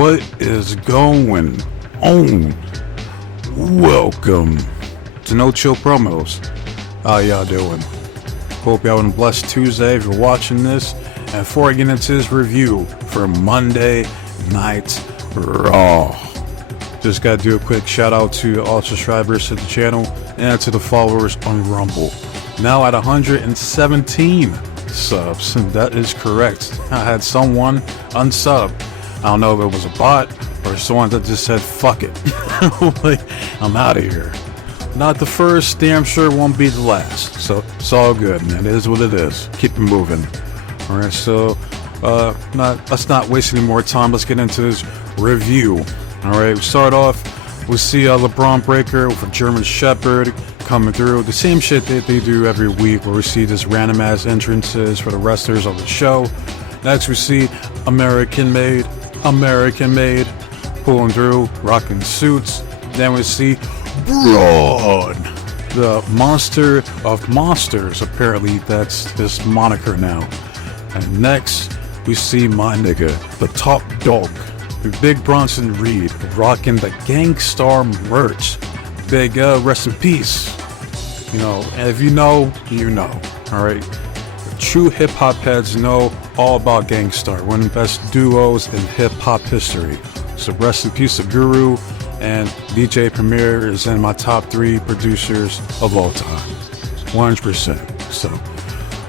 What is going on? Welcome to No Chill Promos. How y'all doing? Hope y'all having a blessed Tuesday if you're watching this. And before I get into this review for Monday Night Raw, just gotta do a quick shout out to all subscribers to the channel and to the followers on Rumble. Now at 117 subs, that is correct. I had someone unsub. I don't know if it was a bot or someone that just said fuck it. Like, I'm out of here. Not the first, damn sure won't be the last. So it's all good, man. It is what it is. Keep it moving. Alright, so let's not waste any more time. Let's get into this review. Alright, we start off, we see LeBron Breaker with a German Shepherd coming through. The same shit that they do every week, where we see just random ass entrances for the wrestlers on the show. Next we see American Made pulling through, rocking suits. Then we see Braun, the monster of monsters. Apparently that's his moniker now. And next we see my nigga, the top dog, the Big Bronson Reed, rocking the Gangstar merch. Big rest in peace. You know, and if you know, you know. Alright. True hip hop heads know all about Gangstar, one of the best duos in hip hop history. So rest in peace to Guru, and DJ Premier is in my top 3 producers of all time. 100%. So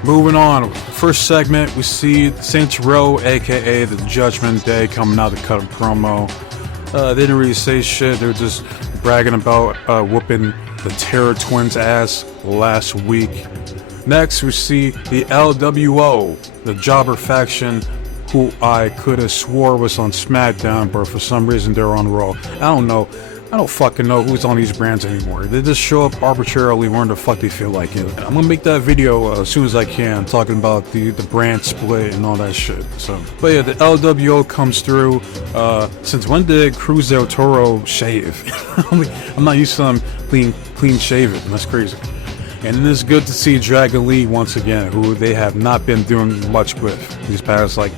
moving on, first segment we see Saints Row, aka the Judgment Day, coming out to cut a promo. They didn't really say shit, they were just bragging about whooping the Terror Twins ass last week. Next we see the LWO, the jobber faction, who I could have swore was on SmackDown, but for some reason they're on Raw. I don't fucking know who's on these brands anymore. They just show up arbitrarily wherever the fuck they feel like it. I'm gonna make that video as soon as I can, talking about the brand split and all that shit. So, but yeah, the LWO comes through. Since when did Cruz del Toro shave? I'm not used to them clean shaven. That's crazy. And it is good to see Dragon Lee once again, who they have not been doing much with these past like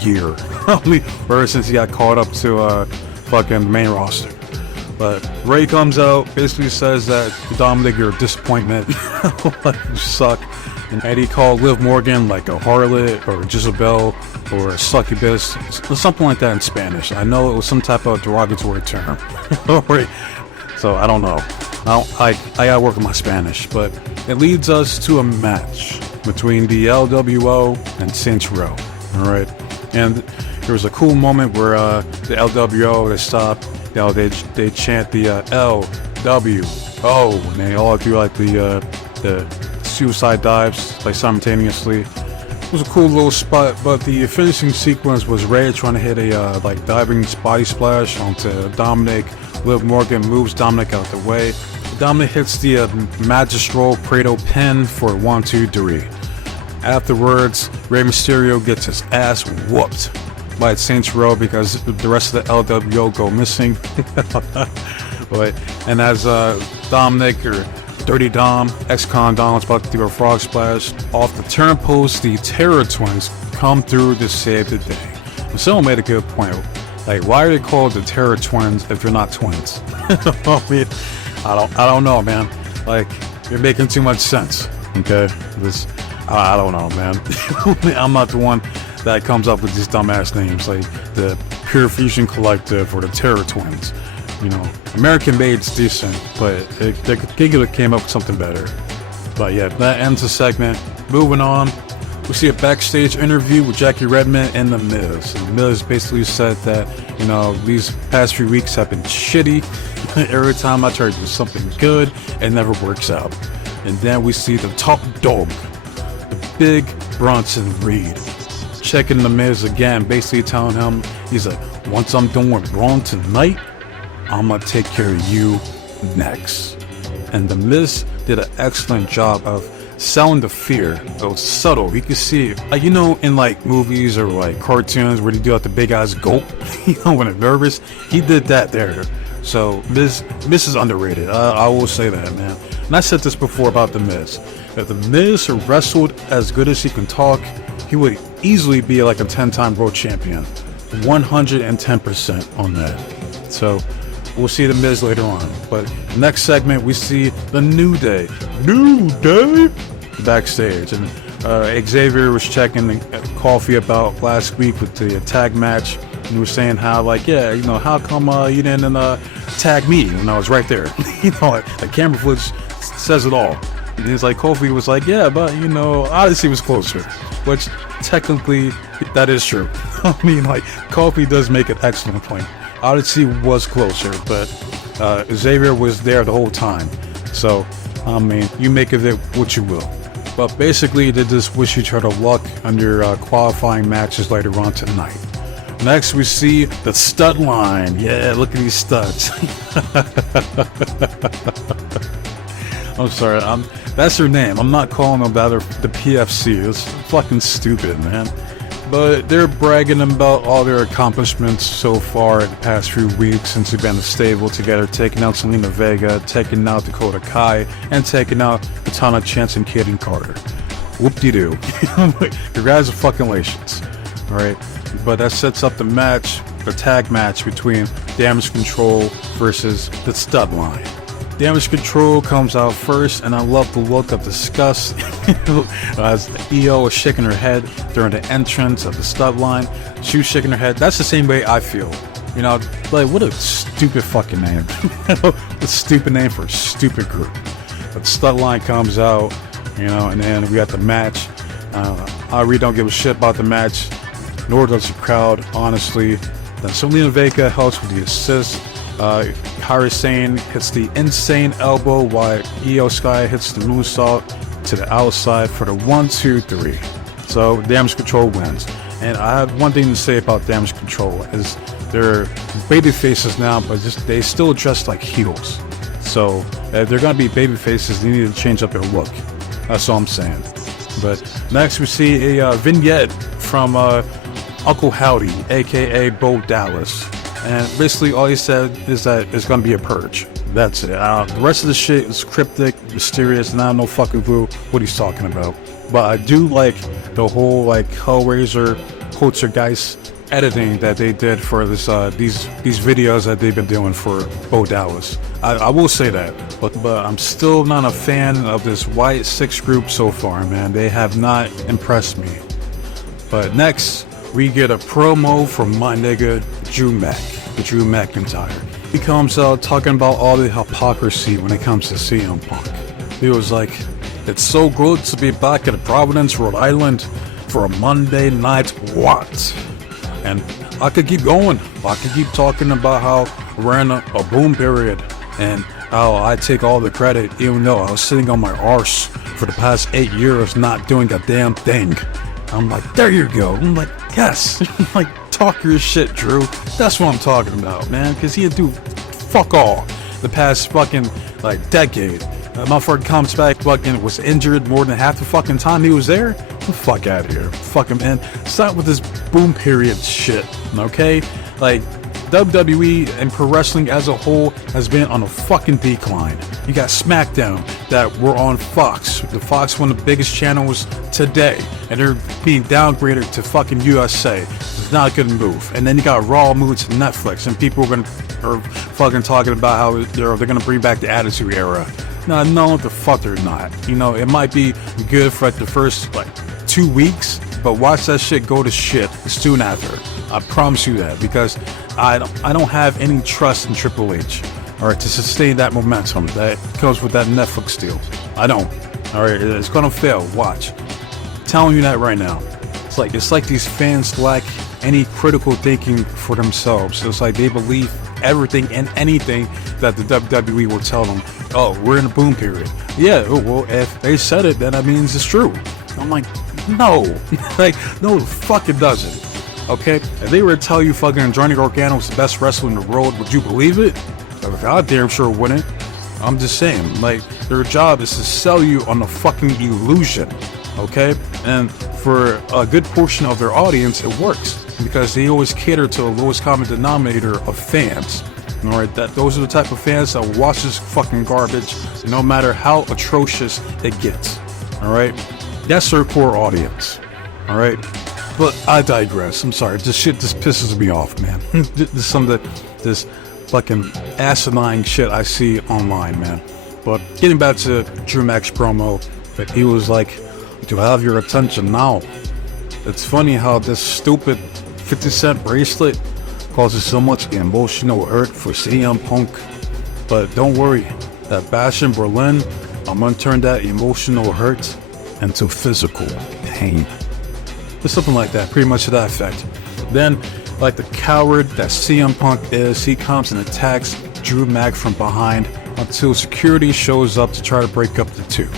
year. Ever since he got caught up to fucking main roster. But Ray comes out, basically says that Dominic, you're a disappointment. Like, you suck. And he called Liv Morgan like a harlot or Jezebel or a succubus, or something like that in Spanish. I know it was some type of derogatory term. So I don't know. I gotta work on my Spanish, but it leads us to a match between the LWO and Saints Row. Alright, and there was a cool moment where the LWO, they stop, you know, they chant the LWO, and they all do like the suicide dives like simultaneously. It was a cool little spot, but the finishing sequence was Ray trying to hit a like diving body splash onto Dominic. Liv Morgan moves Dominic out the way. Dominic hits the magistral cradle pin for 1, 2, 3. Afterwards, Rey Mysterio gets his ass whooped by Saints Row because the rest of the LWO go missing. And as Dominic, or Dirty Dom, ex-con Dom, is about to do a frog splash off the turnpost, the Terror Twins come through to save the day. And someone made a good point. Like, why are they called the Terror Twins if they're not twins? I don't know, man. Like, you're making too much sense. Okay, I don't know, man. I'm not the one that comes up with these dumbass names like the Pure Fusion Collective or the Terror Twins. You know, American Made's decent, but they could have came up with something better. But yeah, that ends the segment. Moving on, we see a backstage interview with Jackie Redmond and The Miz. And The Miz basically said that, you know, these past few weeks have been shitty. Every time I try to do something good, it never works out. And then we see the top dog, the Big Bronson Reed, checking The Miz again, basically telling him, he's like, once I'm done with Braun tonight, I'm gonna take care of you next. And The Miz did an excellent job of selling the fear. It was subtle. You can see it. Like, you know, in like movies or like cartoons where they do like the big ass gulp, you know, when they're nervous. He did that there. So Miz is underrated. I will say that, man. And I said this before about The Miz. If The Miz wrestled as good as he can talk, he would easily be like a 10-time world champion. 110% on that. So we'll see the Miz later on. But next segment, we see the New Day. New Day? Backstage. And Xavier was checking Coffee about last week with the tag match. And he was saying how, like, yeah, you know, how come you didn't tag me when I was right there? You know, the camera footage says it all. And he's like, Kofi was like, yeah, but, you know, Odyssey was closer. Which, technically, that is true. I mean, like, Kofi does make an excellent point. Odyssey was closer, but Xavier was there the whole time. So, I mean, you make of it what you will. But basically, they just wish each other luck on your qualifying matches later on tonight. Next, we see the stud line. Yeah, look at these studs. I'm sorry, that's their name. I'm not calling them that, the PFC. It's fucking stupid, man. But they're bragging about all their accomplishments so far in the past few weeks since they've been a stable together, taking out Selena Vega, taking out Dakota Kai, and taking out Katana Chance and Kid and Carter. Whoop-de-doo. Congratulations. Alright, but that sets up the match, the tag match between Damage Control versus the stud line. Damage Control comes out first, and I love the look of disgust as the EO is shaking her head during the entrance of the stud line. She was shaking her head. That's the same way I feel. You know, like, what a stupid fucking name. What a stupid name for a stupid group. But the stud line comes out, you know, and then we got the match. I really don't give a shit about the match, nor does the crowd, honestly. Then Selena Vega helps with the assist. Kairi Sane hits the insane elbow while Io Sky hits the moonsault to the outside for the 1, 2, 3. So Damage Control wins. And I have one thing to say about Damage Control is they're baby faces now, but they still dress like heels. So if they're gonna be baby faces, they need to change up their look. That's all I'm saying. But next we see a vignette from Uncle Howdy, aka Bo Dallas. And basically all he said is that it's going to be a purge. That's it. The rest of the shit is cryptic, mysterious, and I don't know fucking clue what he's talking about. But I do like the whole, like, Hellraiser, Poltergeist editing that they did for this these videos that they've been doing for Bo Dallas. I will say that. But I'm still not a fan of this White Six group so far, man. They have not impressed me. But next, we get a promo from my nigga, Drew McIntyre. He comes out talking about all the hypocrisy when it comes to CM Punk. He was like, it's so good to be back in Providence, Rhode Island for a Monday night what? And I could keep going. I could keep talking about how we're in a boom period and how I take all the credit even though I was sitting on my arse for the past 8 years not doing a damn thing. I'm like, there you go. I'm like, yes. Like, talk your shit, Drew. That's what I'm talking about, man. Because he had do fuck all the past fucking, like, decade. Motherfucker comes back, fucking was injured more than half the fucking time he was there. Get the fuck out of here. Fucking, man. Stop with this boom period shit, okay? Like, WWE and pro wrestling as a whole has been on a fucking decline. You got SmackDown that were on Fox. The Fox, one of the biggest channels today, and they're being downgraded to fucking USA. It's not a good move. And then you got Raw moving to Netflix, and people are fucking talking about how they're gonna bring back the Attitude Era. No, the fuck they're not. You know, it might be good for like the first 2 weeks, but watch that shit go to shit soon after. I promise you that, because I don't have any trust in Triple H, all right, to sustain that momentum that comes with that Netflix deal. I don't. All right, it's gonna fail. Watch. I'm telling you that right now. It's like these fans lack any critical thinking for themselves. It's like they believe everything and anything that the WWE will tell them. Oh, we're in a boom period. Yeah, well, if they said it, then that means it's true. I'm like, no. Like, no, the fuck it doesn't. Okay? If they were to tell you fucking Johnny Gargano was the best wrestler in the world, would you believe it? I damn sure wouldn't. I'm just saying, like, their job is to sell you on a fucking illusion. Okay? And for a good portion of their audience, it works. Because they always cater to the lowest common denominator of fans. Alright, those are the type of fans that will watch this fucking garbage no matter how atrocious it gets. Alright? That's their core audience. Alright? But I digress. I'm sorry. This shit just pisses me off, man. This fucking asinine shit I see online, man. But getting back to Drew Mac's promo, but he was like, "To have your attention now." It's funny how this stupid 50-cent bracelet causes so much emotional hurt for CM Punk. But don't worry, that Bash in Berlin, I'm gonna turn that emotional hurt into physical pain. Or something like that, pretty much to that effect. Then, like the coward that CM Punk is, he comes and attacks Drew Mac from behind until security shows up to try to break up the two.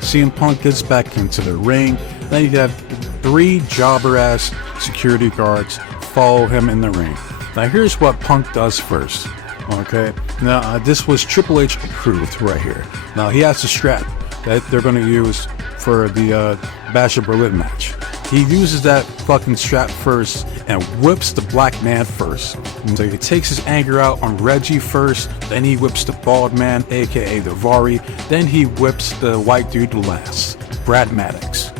CM Punk gets back into the ring. Then you have 3 jobber-ass security guards follow him in the ring. Now here's what Punk does first. Okay, now this was Triple H approved right here. Now he has the strap that they're going to use for the Bash of Berlin match. He uses that fucking strap first and whips the black man first. And so he takes his anger out on Reggie first, then he whips the bald man, aka the Vari, then he whips the white dude last, Brad Maddox.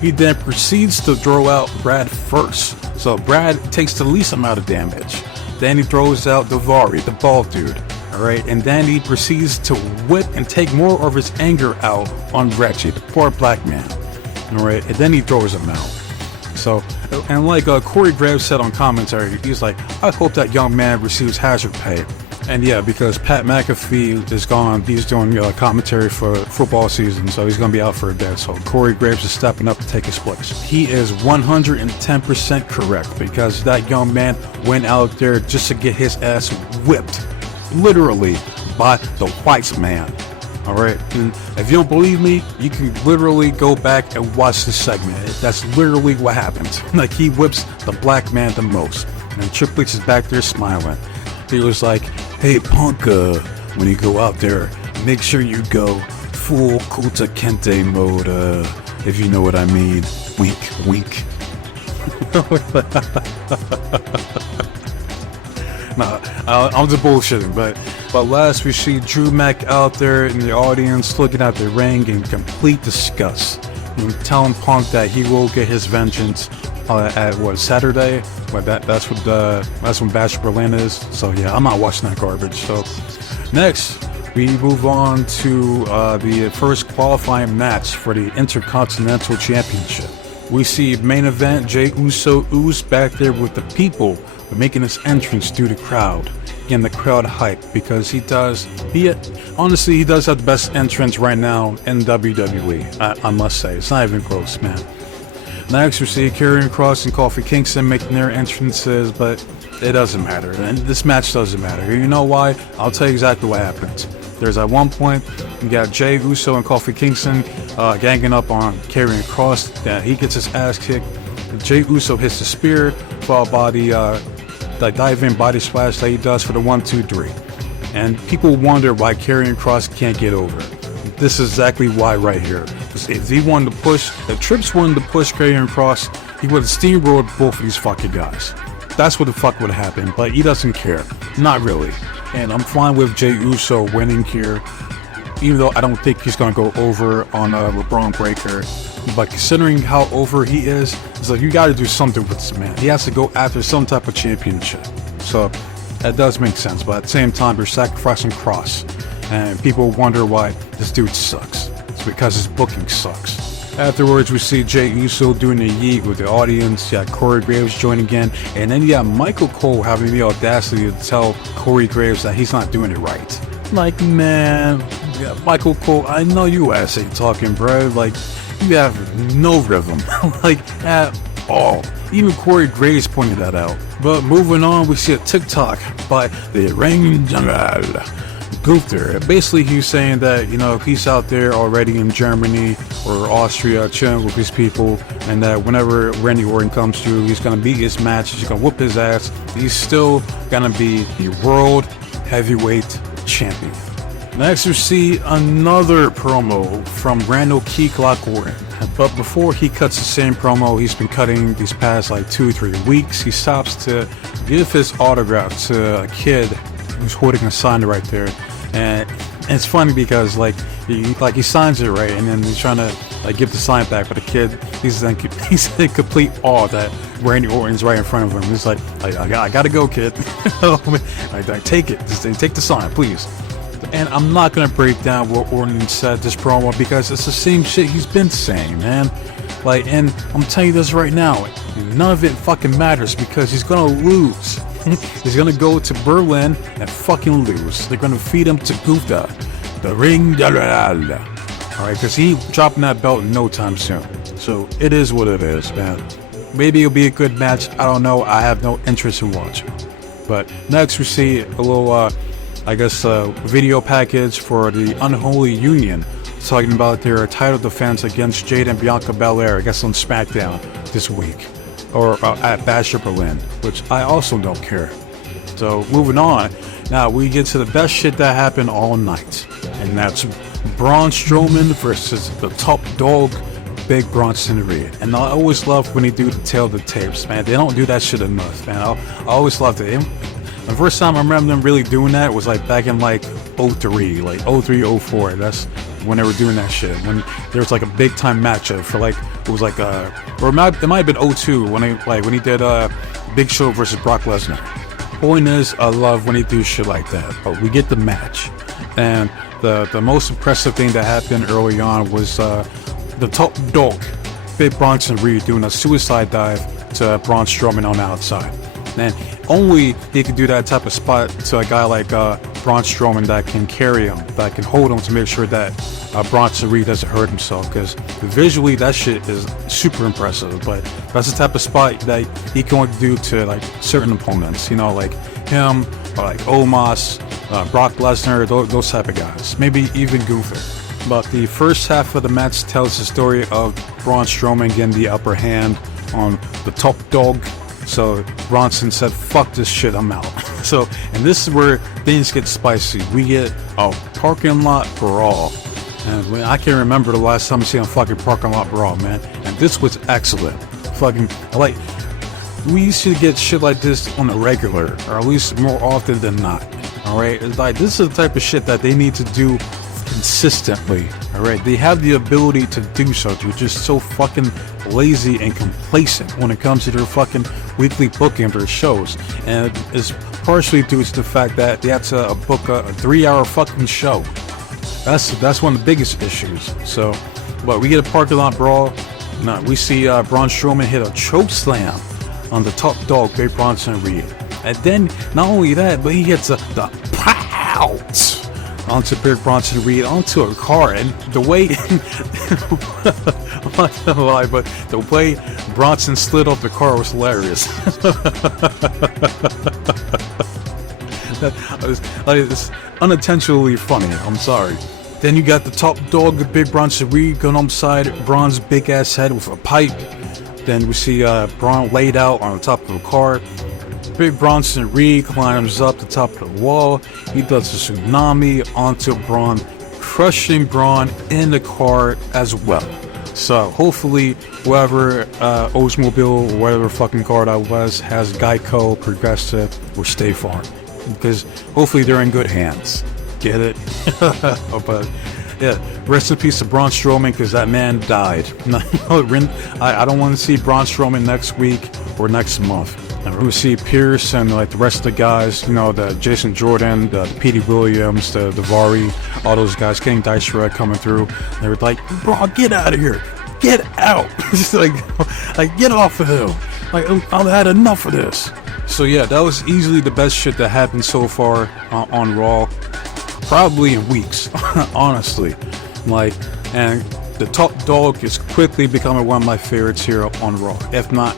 He then proceeds to throw out Brad first, so Brad takes the least amount of damage. Then he throws out the Vari, the bald dude, alright, and then he proceeds to whip and take more of his anger out on Reggie, the poor black man, alright, and then he throws him out. So, and like Corey Graves said on commentary, he's like, I hope that young man receives hazard pay. And yeah, because Pat McAfee is gone, he's doing commentary for football season, so he's going to be out for a bit. So Corey Graves is stepping up to take his place. He is 110% correct, because that young man went out there just to get his ass whipped, literally, by the white man. Alright, and if you don't believe me, you can literally go back and watch this segment. That's literally what happened. Like, he whips the black man the most. And Triple H is back there smiling. He was like, hey Punk, when you go out there, make sure you go full Kuta Kente mode, if you know what I mean. Wink, wink. Nah, I'm just bullshitting, but last we see Drew Mac out there in the audience looking at the ring in complete disgust, and telling Punk that he will get his vengeance at Saturday. But that's when Bash Berlin is. So yeah, I'm not watching that garbage. So next we move on to the first qualifying match for the Intercontinental Championship. We see main event Jey Uso ooze back there with the people, making his entrance through the crowd, getting the crowd hype, because he does have the best entrance right now in WWE. I must say, it's not even close, man. Next we see Karrion Kross and Kofi Kingston making their entrances, but it doesn't matter, and this match doesn't matter. You know why? I'll tell you exactly what happens. There's at one point, you got Jey Uso and Kofi Kingston ganging up on Karrion Kross. He gets his ass kicked. Jey Uso hits the spear, followed by the dive-in body splash that he does for the 1-2-3. And people wonder why Karrion Kross can't get over. This is exactly why right here. If Trips wanted to push Karrion Kross, he would have steamrolled both of these fucking guys. That's what the fuck would have happened, but he doesn't care. Not really. And I'm fine with Jey Uso winning here, even though I don't think he's going to go over on LeBron Breaker. But considering how over he is, it's like you got to do something with this man. He has to go after some type of championship. So that does make sense, but at the same time, you're sacrificing Kross. And people wonder why this dude sucks. It's because his booking sucks. Afterwards, we see Jey Uso doing a yeet with the audience. You got Corey Graves joining in. And then you got Michael Cole having the audacity to tell Corey Graves that he's not doing it right. Like, man, yeah, Michael Cole, I know you ass ain't talking, bro. Like, you have no rhythm. Like, at all. Even Corey Graves pointed that out. But moving on, we see a TikTok by the Ring General Gunther. Basically, he's saying that, if he's out there already in Germany or Austria chilling with his people, and that whenever Randy Orton comes through, he's going to beat his match, he's going to whoop his ass, he's still going to be the World Heavyweight Champion. Next, we see another promo from Randall Keeklock Orton. But before he cuts the same promo he's been cutting these past 2-3 weeks, he stops to give his autograph to a kid who's holding a sign right there. And it's funny because he signs it right, and then he's trying to give the sign back, but the kid, he's in complete awe that Randy Orton's right in front of him. He's like, I gotta go, kid. Like, take it. Just take the sign, please. And I'm not gonna break down what Orton said this promo because it's the same shit he's been saying, man. Like, and I'm telling you this right now, none of it fucking matters because he's gonna lose. He's gonna go to Berlin and fucking lose. They're gonna feed him to Gupta, the ring. Alright, because he dropping that belt in no time soon. So it is what it is, man. Maybe it'll be a good match. I don't know. I have no interest in watching. But next we see a little, video package for the Unholy Union, talking about their title defense against Jade and Bianca Belair, I guess on SmackDown this week, or at Bash at Berlin, which I also don't care. So moving on, now we get to the best shit that happened all night, and that's Braun Strowman versus the top dog, Big Bronson Reed. And I always love when they do the tail of the tapes, man. They don't do that shit enough, man. I always loved it. The first time I remember them really doing that was like back in like 03, like 03, 04. That's when they were doing that shit. When there was like a big time matchup for like, it was like or it might have been 02 when he did Big Show versus Brock Lesnar. Point is, I love when they do shit like that. But we get the match, and the most impressive thing that happened early on was the top dog, Big Bronson Reed, doing a suicide dive to Braun Strowman on the outside. And only he can do that type of spot to a guy like Braun Strowman that can carry him, that can hold him to make sure that Bronson Reed doesn't hurt himself. Because visually, that shit is super impressive. But that's the type of spot that he can only do to like certain opponents, you know, like him, or like Omos, Brock Lesnar, those type of guys. Maybe even Gunther. But the first half of the match tells the story of Braun Strowman getting the upper hand on the top dog. So Bronson said, fuck this shit, I'm out. So, and this is where things get spicy. We get a parking lot brawl. And I can't remember the last time I seen a fucking parking lot brawl, man. And this was excellent. Fucking, like, we used to get shit like this on the regular, or at least more often than not. Alright? It's like, this is the type of shit that they need to do consistently. Alright? They have the ability to do so. They're just so fucking lazy and complacent when it comes to their fucking weekly booking of their shows. And it's partially due to the fact that they have to book a 3-hour fucking show. That's one of the biggest issues. So, but we get a parking lot brawl. Now, we see Braun Strowman hit a choke slam on the top dog, Big Bronson Reed. And then, not only that, but he hits the pout onto Big Bronson Reed, onto a car. And the way, I'm not gonna lie, but the way Bronson slid off the car was hilarious. It's unintentionally funny, I'm sorry. Then you got the top dog, Big Bronson Reed, going upside Braun's big ass head with a pipe. Then we see Braun laid out on the top of the car. Big Bronson Reed climbs up the top of the wall. He does a tsunami onto Braun, crushing Braun in the car as well. So hopefully whoever Oldsmobile or whatever fucking car that was has Geico, Progressive, or State Farm, because hopefully they're in good hands. Get it? But yeah, rest in peace to Braun Strowman, because that man died. I don't want to see Braun Strowman next week or next month. And we see Pierce and like the rest of the guys, you know, the Jason Jordan, the Petey Williams, the Vari, all those guys, King Dice-Red coming through. They were like, bro, get out of here. Get out. Just like get off of him. Like, I've had enough of this. So yeah, that was easily the best shit that happened so far on Raw. Probably in weeks, honestly. Like, and the top dog is quickly becoming one of my favorites here on Raw, if not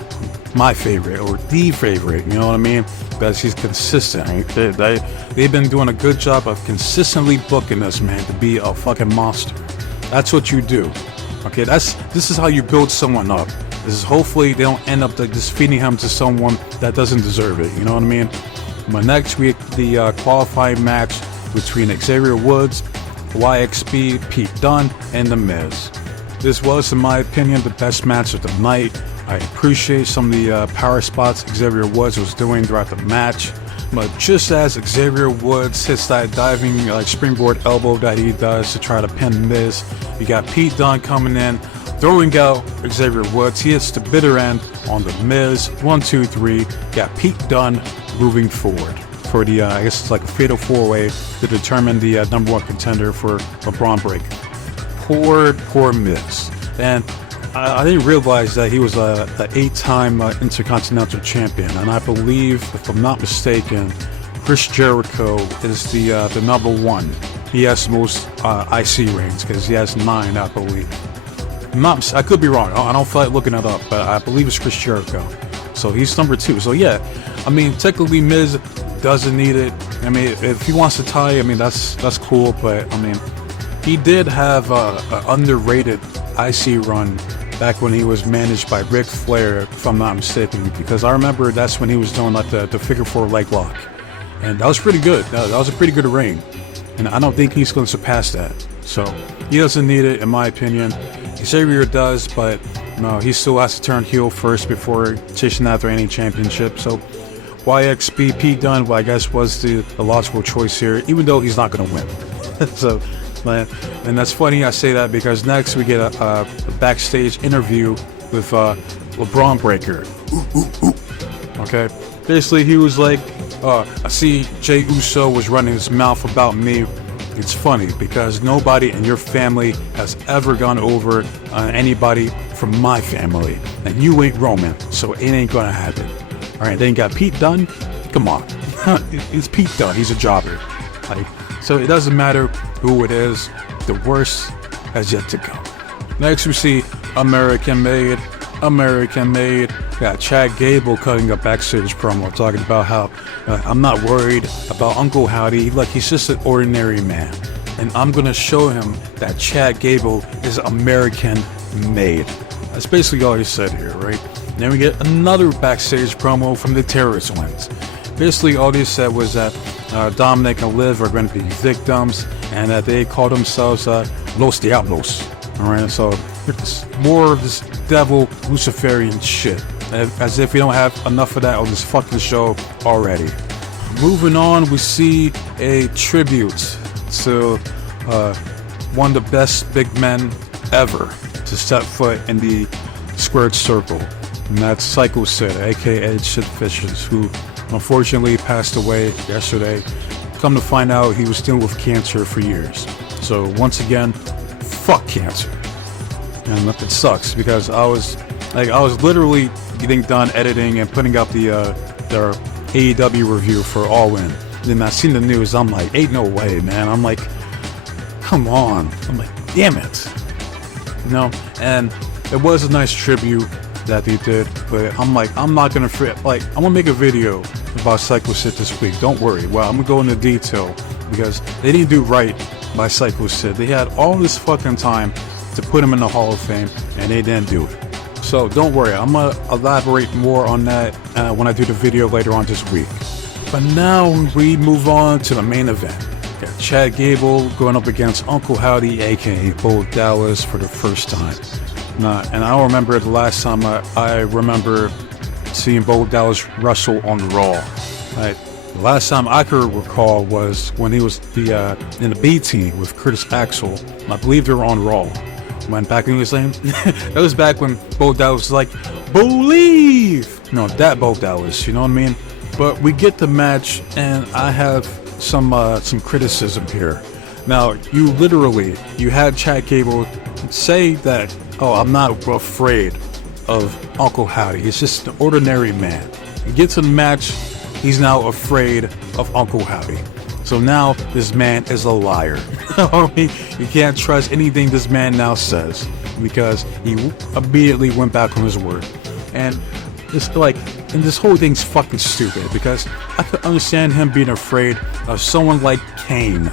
my favorite or the favorite. You know what I mean? Because he's consistent. They've been doing a good job of consistently booking this man to be a fucking monster. That's what you do. Okay, this is how you build someone up. This is hopefully they don't end up like just feeding him to someone that doesn't deserve it. You know what I mean? But next week, the qualifying match between Xavier Woods, YXB, Pete Dunne, and The Miz. This was, in my opinion, the best match of the night. I appreciate some of the power spots Xavier Woods was doing throughout the match. But just as Xavier Woods hits that diving springboard elbow that he does to try to pin Miz, you got Pete Dunne coming in, throwing out Xavier Woods. He hits the bitter end on the Miz. 1, 2, 3. Got Pete Dunne moving forward for the, I guess it's like a fatal 4-way to determine the #1 contender for a Braun break. Poor Miz. And I didn't realize that he was an 8-time Intercontinental Champion. And I believe, if I'm not mistaken, Chris Jericho is the #1. He has the most IC reigns because he has 9, I believe. I could be wrong. I don't feel like looking it up, but I believe it's Chris Jericho. So he's number 2. So yeah, I mean, technically Miz doesn't need it. I mean, if he wants to tie, I mean, that's cool. But I mean, he did have an underrated IC run back when he was managed by Ric Flair, if I'm not mistaken, because I remember that's when he was doing like the figure 4 leg lock, and that was pretty good. That was a pretty good reign, and I don't think he's going to surpass that. So he doesn't need it, in my opinion. Xavier does, but no, he still has to turn heel first before chasing after any championship. So YXB Pete Dunne, well, I guess, was the logical choice here, even though he's not going to win. So, and that's funny I say that because next we get a backstage interview with LeBron Breaker. Okay, basically he was like, I see Jey Uso was running his mouth about me. It's funny because nobody in your family has ever gone over anybody from my family, and you ain't Roman, so it ain't gonna happen. All right, then you got Pete Dunne. Come on, it's Pete Dunne. He's a jobber. Like, so it doesn't matter who it is. The worst has yet to come. Next we see American Made. Got Chad Gable cutting a backstage promo talking about how I'm not worried about Uncle Howdy. Look, he's just an ordinary man, and I'm gonna show him that Chad Gable is American made. That's basically all he said here, right? Then we get another backstage promo from the Terrorist Ones. Basically all they said was that Dominic and Liv are going to be victims, and that they call themselves Los Diablos. Alright, so it's more of this devil Luciferian shit, as if we don't have enough of that on this fucking show already. Moving on, we see a tribute to one of the best big men ever to step foot in the squared circle, and that's Psycho Sid, aka Sid Vicious, who unfortunately passed away yesterday. Come to find out, he was dealing with cancer for years. So once again, fuck cancer. And it sucks because I was literally getting done editing and putting out their AEW review for All In. Then I seen the news, I'm like, ain't no way, man. I'm like, come on. I'm like, damn it. You know, and it was a nice tribute that they did, but I'm like, I'm not gonna I'm gonna make a video about Psycho Sid this week. Don't worry. Well, I'm gonna go into detail because they didn't do right by Psycho Sid. They had all this fucking time to put him in the Hall of Fame, and they didn't do it. So don't worry, I'm gonna elaborate more on that when I do the video later on this week. But now we move on to the main event. Got Chad Gable going up against Uncle Howdy, aka Bo Dallas, for the first time. And I don't remember the last time I remember seeing Bo Dallas wrestle on Raw. Right? The last time I could recall was when he was in the B team with Curtis Axel. I believe they were on Raw. When back in his lane, that was back when Bo Dallas was like, believe! No, that Bo Dallas, you know what I mean? But we get the match, and I have some criticism here. Now, you had Chad Gable say that, oh, I'm not afraid of Uncle Howdy. He's just an ordinary man. He gets in the match, he's now afraid of Uncle Howdy. So now this man is a liar. I mean, you can't trust anything this man now says because he immediately went back on his word. And this whole thing's fucking stupid because I could understand him being afraid of someone like Kane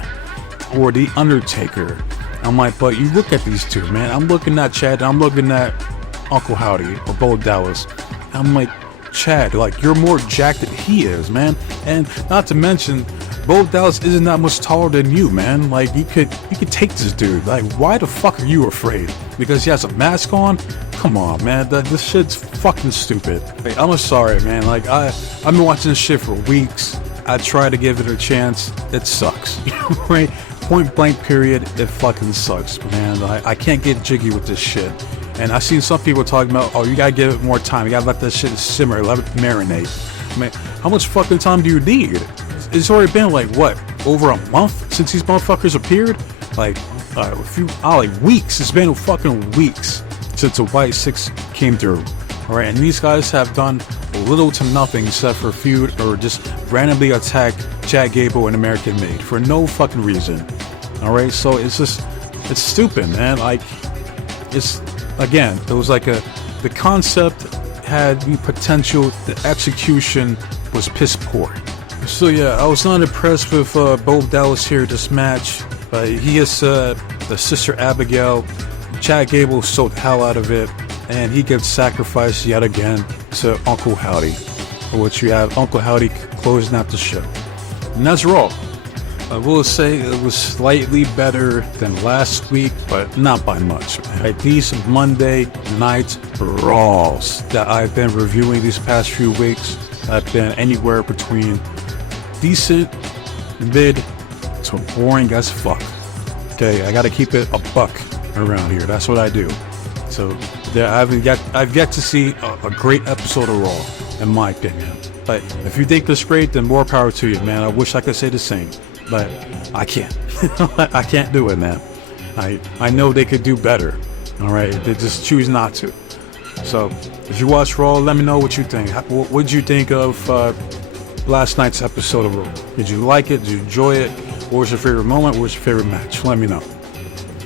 or The Undertaker. I'm like, but you look at these two, man. I'm looking at Chad, I'm looking at Uncle Howdy or Bo Dallas. I'm like, Chad, like, you're more jacked than he is, man. And not to mention, Bo Dallas isn't that much taller than you, man. Like, you could take this dude. Like, why the fuck are you afraid? Because he has a mask on? Come on, man. This shit's fucking stupid. Like, I'm sorry, man. Like, I've been watching this shit for weeks. I try to give it a chance. It sucks. Right? Point blank period, it fucking sucks, man. I can't get jiggy with this shit. And I seen some people talking about, oh, you gotta give it more time. You gotta let that shit simmer, let it marinate. I mean, how much fucking time do you need? It's already been like, what, over a month since these motherfuckers appeared? Like, like weeks. It's been fucking weeks since the White Six came through. Alright, and these guys have done little to nothing except for feud or just randomly attack Chad Gable and American Made for no fucking reason. Alright, so it's stupid, man. Like, it's, again, it was like the concept had the potential, the execution was piss poor. So yeah, I was not impressed with Bo Dallas here this match. He is the Sister Abigail. Chad Gable sold the hell out of it, and he gets sacrificed yet again to Uncle Howdy, for which you have Uncle Howdy closing out the show. And that's Raw. I will say it was slightly better than last week, but not by much. Like these Monday night Raws that I've been reviewing these past few weeks have been anywhere between decent, mid, to boring as fuck. Okay, I gotta keep it a buck around here. That's what I do. So I've yet to see a great episode of Raw, in my opinion. But if you think this great, then more power to you, man. I wish I could say the same, but I can't. I can't do it, man. I know they could do better. All right, they just choose not to. So if you watch Raw, let me know what you think. What did you think of last night's episode of Raw? Did you like it? Did you enjoy it? What was your favorite moment? What was your favorite match? Let me know.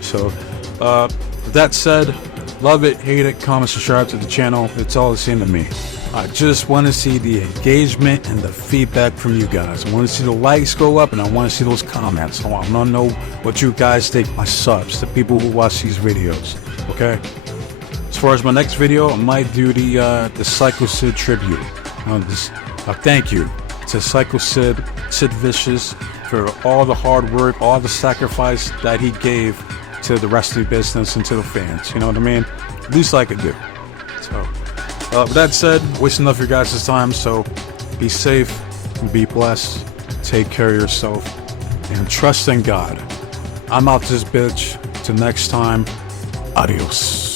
So with that said, love it, hate it, comment, subscribe to the channel. It's all the same to me. I just want to see the engagement and the feedback from you guys. I want to see the likes go up, and I want to see those comments. I want to know what you guys think, my subs, the people who watch these videos. Okay? As far as my next video, I might do the Psycho Sid tribute. Thank you to Psycho Sid Vicious, for all the hard work, all the sacrifice that he gave to the wrestling business and to the fans. You know what I mean? Least I could do. So, with that said, wasting enough of your guys' time, so be safe and be blessed. Take care of yourself and trust in God. I'm out this bitch. Till next time, adios.